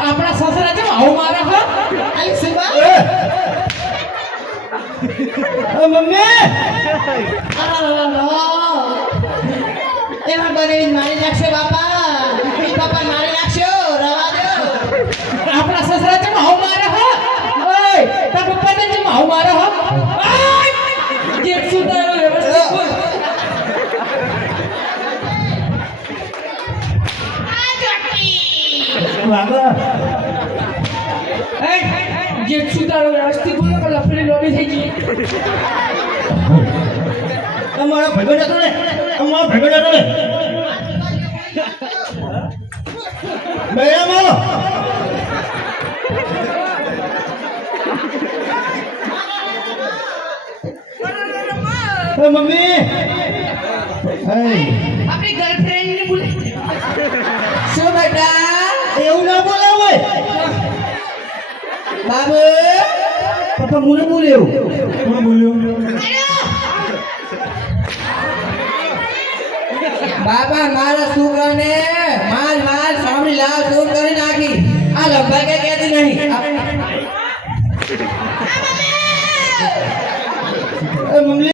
આપણા સસરા છે આવું મારે હા આઈ સેવા મમ્મી એમાં બને મારી નાખશે બાપા બાપા મારી નાખશો રવા દો આપણા સસરા છે આવું મારે હા ઓય તાર પપ્પા ને છે આવું મારે હા જે સુધારો વ્યવસ્થિત બોલ બાબા જે સુધારો વ્યવસ્થિત બોલ કે લફડી લોબી થઈ ગઈ તમારા ભગવાન હતો ને તમારા ભગવાન હતો ને બેરામો મમ્મી આપણી ગર્લફ્રેન્ડ ને બોલે શું બેટા એવું ના બોલાવ હોય બાબુ પપ્પા મુને બોલ્યો કોણ બોલ્યો બાબા મારા છોકરાને માલ સાંભળી લાવ શું કરી નાખી આ લંબાઈ